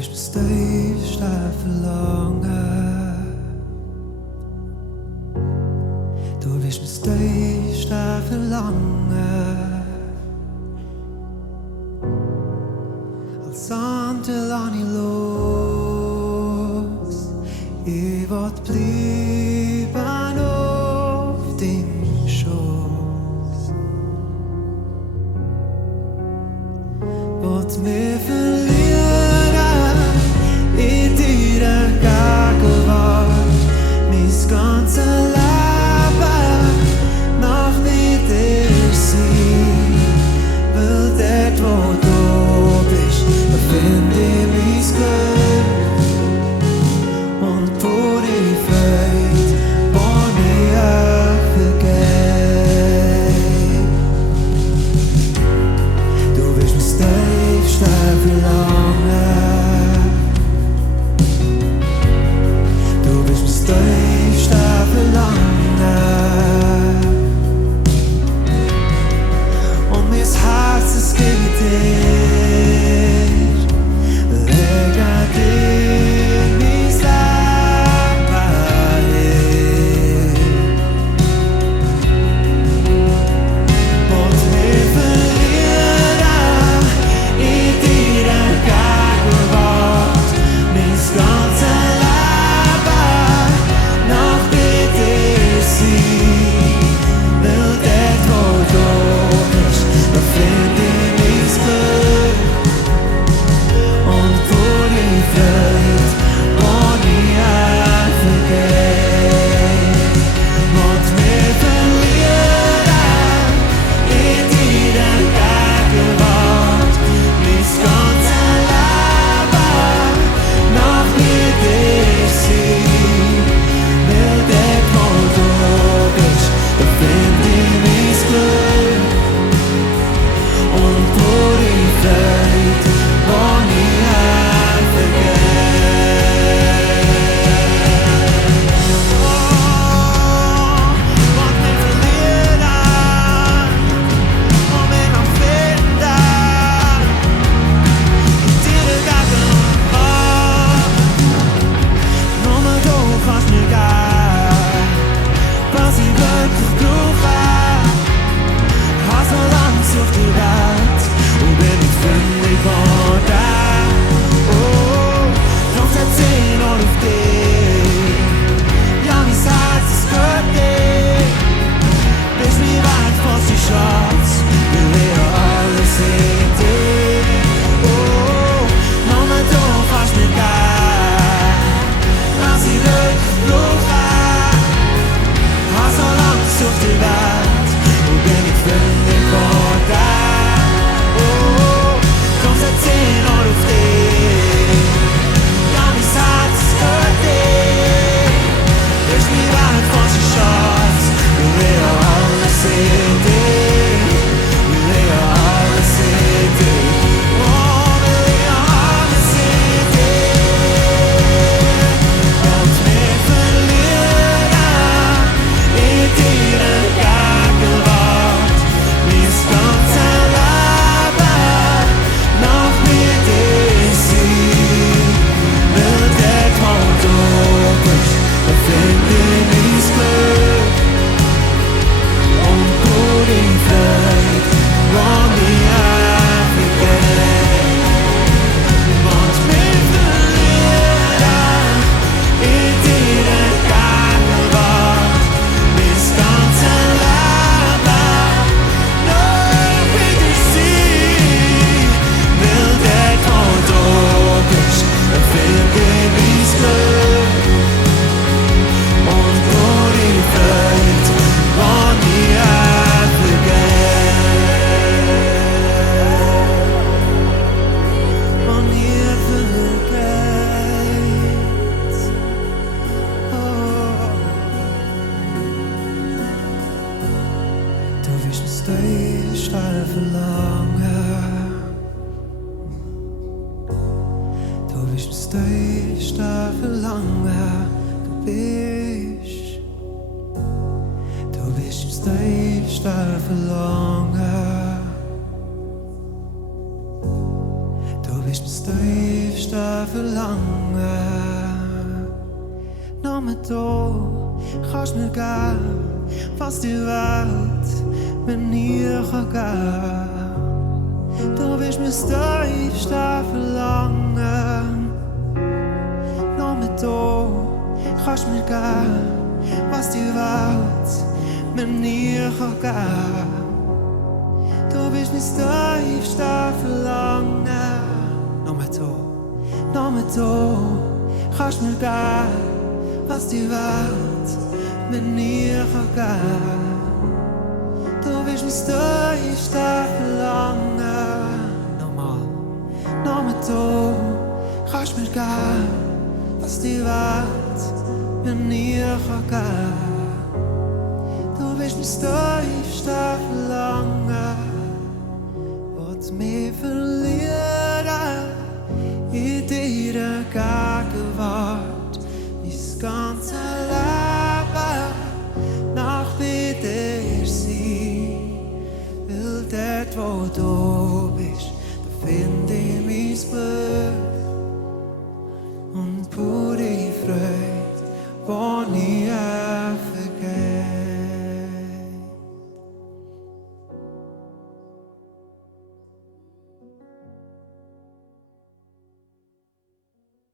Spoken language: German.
bist mein tiefstes Verlangen. Du bist mein tiefstes Verlangen. Als andere lass ich los. Ich will bleiben auf deinem Schoß. Will mich verlieren in deiner Gegenwart. Mein ganzes Leben nach mit dir sein. Weil dort, wo du bist, finde ich mein Glück. Und pure Freude, ohne Vergehen. Du bist mein tiefstes Verlangen. Du bist mein tiefstes Verlangen. Und mein Herz, es gibt dir. Leg dir mein Leben hin. Und mich verlieren in deiner Gegenwart. Mein ganzes Leben noch bei dir sein. Weil dort, wo du bist, da finde ich mein Glück. Und pure Freude, ohne Vergehen. Und mich verlieren in deiner Gegenwart. Mein ganzes Leben noch mit dir sein. Weil dort, wo du bist, da finde ich mein Glück. Und pure Freude, ohne Du bist mein tiefstes verlangen. Nog met door, gast me gauw, was du wilt, ben hier gegaan. Du bist mir steifste verlangen. Nog met door, gast me gauw, was du wilt, ben hier gegaan. Du bist mir steifste verlangen. Nog met door, gast me gauw, was du wilt, ben hier gegaan. Du bist mir steifste verlangen. Nog met door, gast me gauw, was du wilt, ben hier gegaan. Du bist mir steifste verlangen. Wat me verliezen, in iedere kaart.